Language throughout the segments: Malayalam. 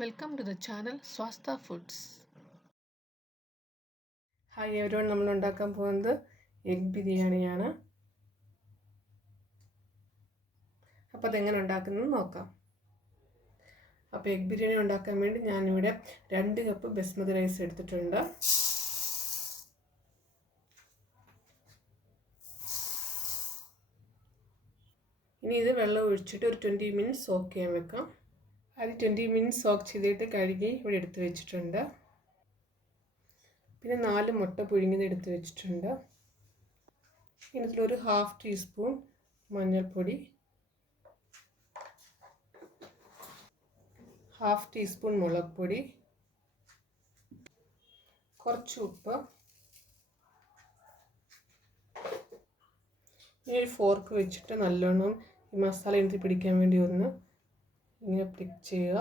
Welcome to the channel Swasta Foods. Hi everyone, നമ്മൾ ഉണ്ടാക്കാൻ പോകുന്നത് എഗ് ബിരിയാണിയാണ്. അപ്പോൾ അതെങ്ങനെ ഉണ്ടാക്കുന്നത് നോക്കാം. അപ്പോൾ എഗ് ബിരിയാണി ഉണ്ടാക്കാൻ വേണ്ടി ഞാനിവിടെ 2 കപ്പ് ബസ്മതി റൈസ് എടുത്തിട്ടുണ്ട്. ഇനി ഇത് വെള്ളം ഒഴിച്ചിട്ട് ഒരു 20 മിനിറ്റ്സ് സോക്ക് ചെയ്യാൻ വെക്കാം. അത് 20 മിനിറ്റ്സ് സോക്ക് ചെയ്തിട്ട് കഴുകി ഇവിടെ എടുത്ത് വെച്ചിട്ടുണ്ട്. പിന്നെ 4 മുട്ട പുഴുങ്ങിയത് എടുത്ത് വെച്ചിട്ടുണ്ട്. ഇതിലൊരു 1/2 ടീസ്പൂൺ മഞ്ഞൾപ്പൊടി, 1/2 ടീസ്പൂൺ മുളക് പൊടി, കുറച്ച് ഉപ്പ്. ഇനി ഒരു ഫോർക്ക് വെച്ചിട്ട് നല്ലോണം ഈ മസാല ഇതിൽ പിടിക്കാൻ വേണ്ടി ഒന്ന് ഇങ്ങനെ പ്ലിക്ക് ചെയ്യുക.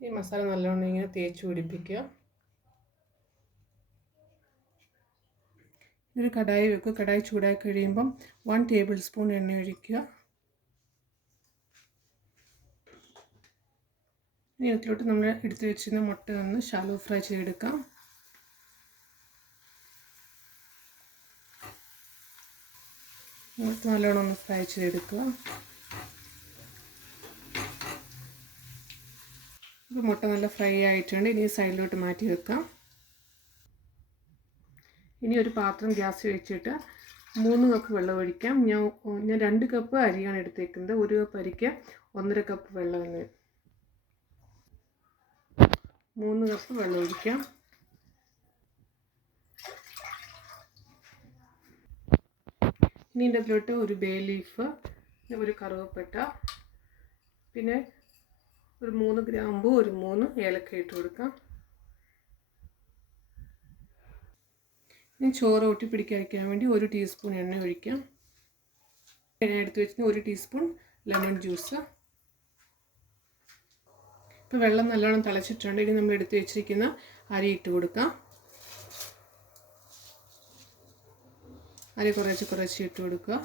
ഈ മസാല നല്ലോണം ഇങ്ങനെ തേച്ച് പിടിപ്പിക്കുക. ഒരു കടായി വെക്കുക. കടായി ചൂടായി കഴിയുമ്പം 1 ടേബിൾ സ്പൂൺ എണ്ണ ഒഴിക്കുക. ഇനി ഇതിലോട്ട് നമ്മൾ എടുത്ത് വെച്ചിരുന്ന മുട്ട ഒന്ന് ഷാലോ ഫ്രൈ ചെയ്തെടുക്കാം. നല്ലോണം ഒന്ന് ഫ്രൈ ചെയ്തെടുക്കുക. ഇപ്പോൾ മുട്ട നല്ല ഫ്രൈ ആയിട്ടുണ്ട്. ഇനി സൈഡിലോട്ട് മാറ്റി വെക്കാം. ഇനി ഒരു പാത്രം ഗ്യാസ് വെച്ചിട്ട് 3 കപ്പ് വെള്ളം ഒഴിക്കാം. ഞാൻ 2 കപ്പ് അരിയാണ് എടുത്തേക്കുന്നത്. 1 കപ്പ് അരിക്ക് 1.5 കപ്പ് വെള്ളം. 3 കപ്പ് വെള്ളം ഒഴിക്കാം. ഇനി ഇതിൻ്റെ അതിലോട്ട് ഒരു ബേ ലീഫ്, ഒരു കറുവപ്പട്ട, പിന്നെ ഒരു 3 ഗ്രാമ്പു, ഒരു 3 ഏലക്ക ഇട്ട് കൊടുക്കാം. ഇനി ചോറ് ഒട്ടി പിടിക്കാതിരിക്കാൻ വേണ്ടി 1 ടീസ്പൂൺ എണ്ണ ഒഴിക്കാം. എണ്ണ എടുത്ത് വെച്ചിട്ട് 1 ടീസ്പൂൺ ലെമൺ ജ്യൂസ്. ഇപ്പോൾ വെള്ളം നല്ലോണം തിളച്ചിട്ടുണ്ട്. ഇനി നമ്മൾ എടുത്ത് വെച്ചിരിക്കുന്ന അരി ഇട്ട് കൊടുക്കാം. അരി കുറച്ച് ഇട്ട് കൊടുക്കുക.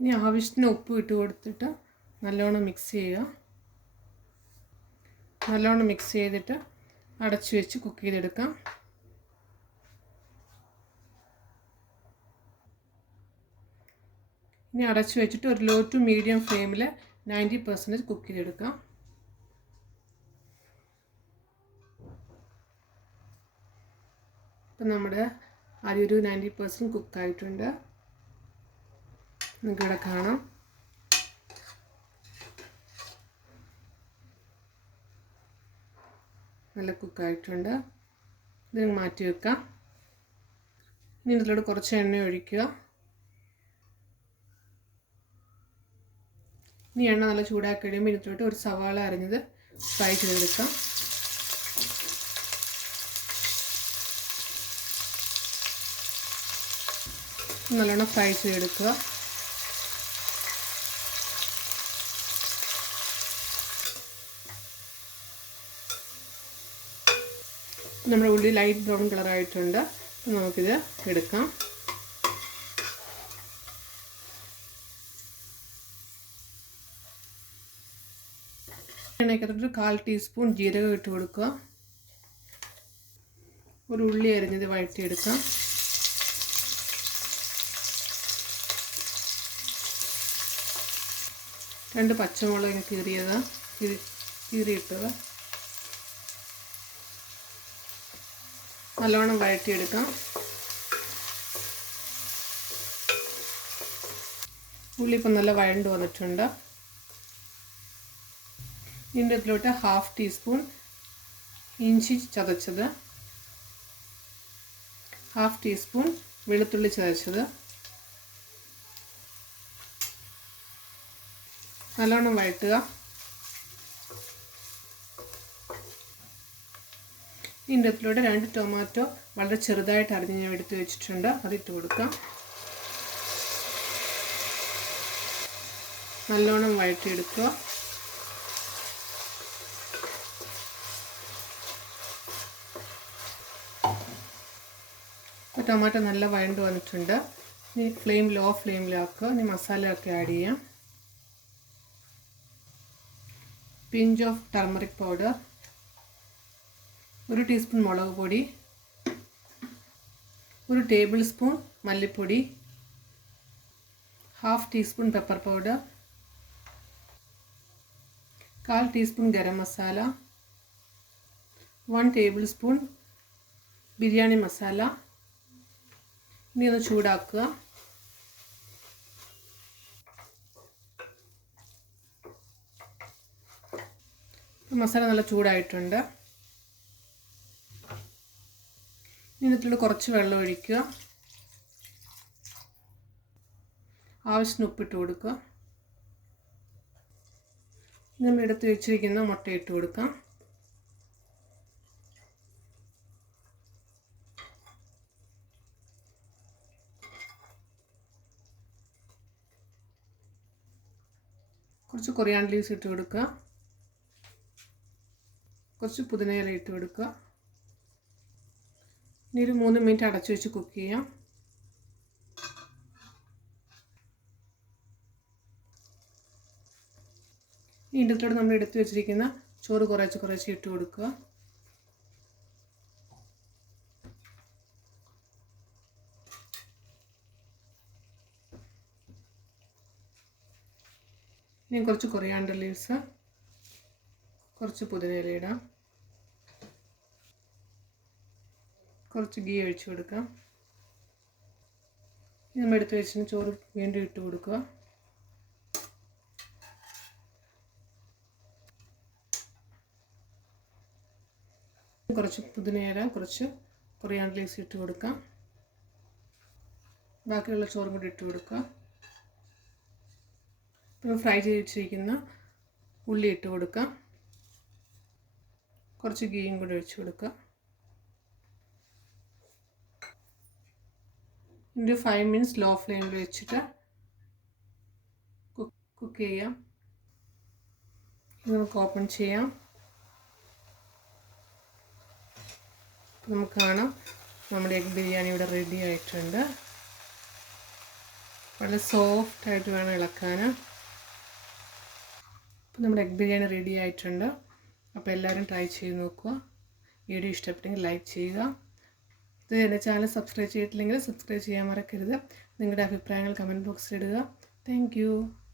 ഇനി ആവശ്യത്തിന് ഉപ്പ് ഇട്ട് കൊടുത്തിട്ട് നല്ലോണം മിക്സ് ചെയ്യുക. നല്ലോണം മിക്സ് ചെയ്തിട്ട് അടച്ചു വെച്ച് കുക്ക് ചെയ്തെടുക്കാം. ഇനി അടച്ചു വെച്ചിട്ട് ഒരു ലോ ടു മീഡിയം ഫ്ലെയിമിൽ 90% കുക്ക് ചെയ്തെടുക്കാം. ഇപ്പം നമ്മുടെ അരി ഒരു 90% കുക്കായിട്ടുണ്ട്. നിങ്ങൾക്കിവിടെ കാണാം. നല്ല കുക്കായിട്ടുണ്ട്. ഇത് മാറ്റി വെക്കാം. ഇനി ഇതിലോട്ട് കുറച്ച് എണ്ണ ഒഴിക്കുക. ഇനി എണ്ണ നല്ല ചൂടാക്കി കഴിയുമ്പോൾ ഇതിലോട്ട് ഒരു സവാള അരിഞ്ഞത് ഫ്രൈ ചെയ്തെടുക്കാം. നല്ലോണം ഫ്രൈ ചെയ്തെടുക്കുക. നമ്മുടെ ഉള്ളി ലൈറ്റ് ബ്രൗൺ കളറായിട്ടുണ്ട്. നമുക്കിത് എടുക്കാം. എണ്ണയ്ക്കകത്തോട്ട് 1/4 ടീസ്പൂൺ ജീരകം ഇട്ട് കൊടുക്കുക. ഒരു ഉള്ളി അരിഞ്ഞത് വഴറ്റിയെടുക്കാം. രണ്ട് പച്ചമുളക് കീറിയിട്ടത് നല്ലോണം വഴറ്റിയെടുക്കാം. ഉള്ളി ഇപ്പം നല്ല വഴണ്ട് വന്നിട്ടുണ്ട്. ഇതിൻ്റെ ഇതിലോട്ട് 1/2 ടീസ്പൂൺ ഇഞ്ചി ചതച്ചത്, 1/2 ടീസ്പൂൺ വെളുത്തുള്ളി ചതച്ചത് നല്ലോണം വഴറ്റുക. ഇതിൻ്റെ ഇതിലൂടെ 2 ടൊമാറ്റോ വളരെ ചെറുതായിട്ട് അരിഞ്ഞ് ഞാൻ എടുത്ത് വെച്ചിട്ടുണ്ട്. അതിട്ട് കൊടുക്കാം. നല്ലോണം വഴറ്റിയെടുക്കുക. ടൊമാറ്റോ നല്ല വഴണ്ട് വന്നിട്ടുണ്ട്. ഇനി ലോ ഫ്ലെയിമിലാക്കുക. ഇനി മസാലയൊക്കെ ആഡ് ചെയ്യാം. Pinch of turmeric powder, 1 teaspoon മുളക് പൊടി, 1 ടേബിൾ സ്പൂൺ മല്ലിപ്പൊടി, 1/2 teaspoon pepper powder, 1/4 teaspoon garam masala, 1 table spoon biryani masala. ഇനി ഒന്ന് ചൂടാക്കുക. മസാല നല്ല ചൂടായിട്ടുണ്ട്. ഇതിനകത്തോട് കുറച്ച് വെള്ളം ഒഴിക്കുക. ആവശ്യത്തിന് ഉപ്പിട്ട് കൊടുക്കുക. നമ്മൾ എടുത്ത് വെച്ചിരിക്കുന്ന മുട്ട ഇട്ട് കൊടുക്കാം. കുറച്ച് കൊറിയാണ്ടർ ലീവ്സ് ഇട്ട് കൊടുക്കുക. കുറച്ച് പുതിനയില ഇട്ട് കൊടുക്കുക. ഇനി ഒരു 3 മിനിറ്റ് അടച്ചു വെച്ച് കുക്ക് ചെയ്യാം. ഇതിനകത്തോട് നമ്മൾ എടുത്തു വെച്ചിരിക്കുന്ന ചോറ് കുറേശ്ശെ ഇട്ട് കൊടുക്കുക. ഇനി കുറച്ച് കൊറിയാണ്ടർ ലീവ്സ്, കുറച്ച് പുതിനയില ഇടാം. കുറച്ച് ഗീ ഒഴിച്ച് കൊടുക്കാം. നമ്മൾ എടുത്ത് വെച്ചിട്ട് ചോറ് വീണ്ടും ഇട്ട് കൊടുക്കുക. കുറച്ച് പുതിനയില, കുറച്ച് കൊറിയാണ്ടർ ലീവ്സ് ഇട്ട് കൊടുക്കാം. ബാക്കിയുള്ള ചോറും കൂടി ഇട്ട് കൊടുക്കുക. ഇപ്പോൾ ഫ്രൈ ചെയ്ത് വെച്ചിരിക്കുന്ന ഉള്ളി ഇട്ട് കൊടുക്കാം. കുറച്ച് ഗീയും കൂടി ഒഴിച്ച് കൊടുക്കുക. ഒരു 5 മിനിറ്റ്സ് ലോ ഫ്ലെയിമിൽ വെച്ചിട്ട് കുക്ക് ചെയ്യാം. നമുക്ക് ഓപ്പൺ ചെയ്യാം. നമുക്ക് കാണാം നമ്മുടെ എഗ് ബിരിയാണി ഇവിടെ റെഡി ആയിട്ടുണ്ട്. വളരെ സോഫ്റ്റായിട്ട് വേണം ഇളക്കാൻ. അപ്പോൾ നമ്മുടെ എഗ് ബിരിയാണി റെഡി ആയിട്ടുണ്ട്. അപ്പോൾ എല്ലാവരും ട്രൈ ചെയ്ത് നോക്കുക. വീഡിയോ ഇഷ്ടപ്പെട്ടെങ്കിൽ ലൈക്ക് ചെയ്യുക. ഇത് എൻ്റെ ചാനൽ സബ്സ്ക്രൈബ് ചെയ്തിട്ടില്ലെങ്കിൽ സബ്സ്ക്രൈബ് ചെയ്യാൻ മറക്കരുത്. നിങ്ങളുടെ അഭിപ്രായങ്ങൾ കമൻറ്റ് ബോക്സിൽ ഇടുക. Thank you.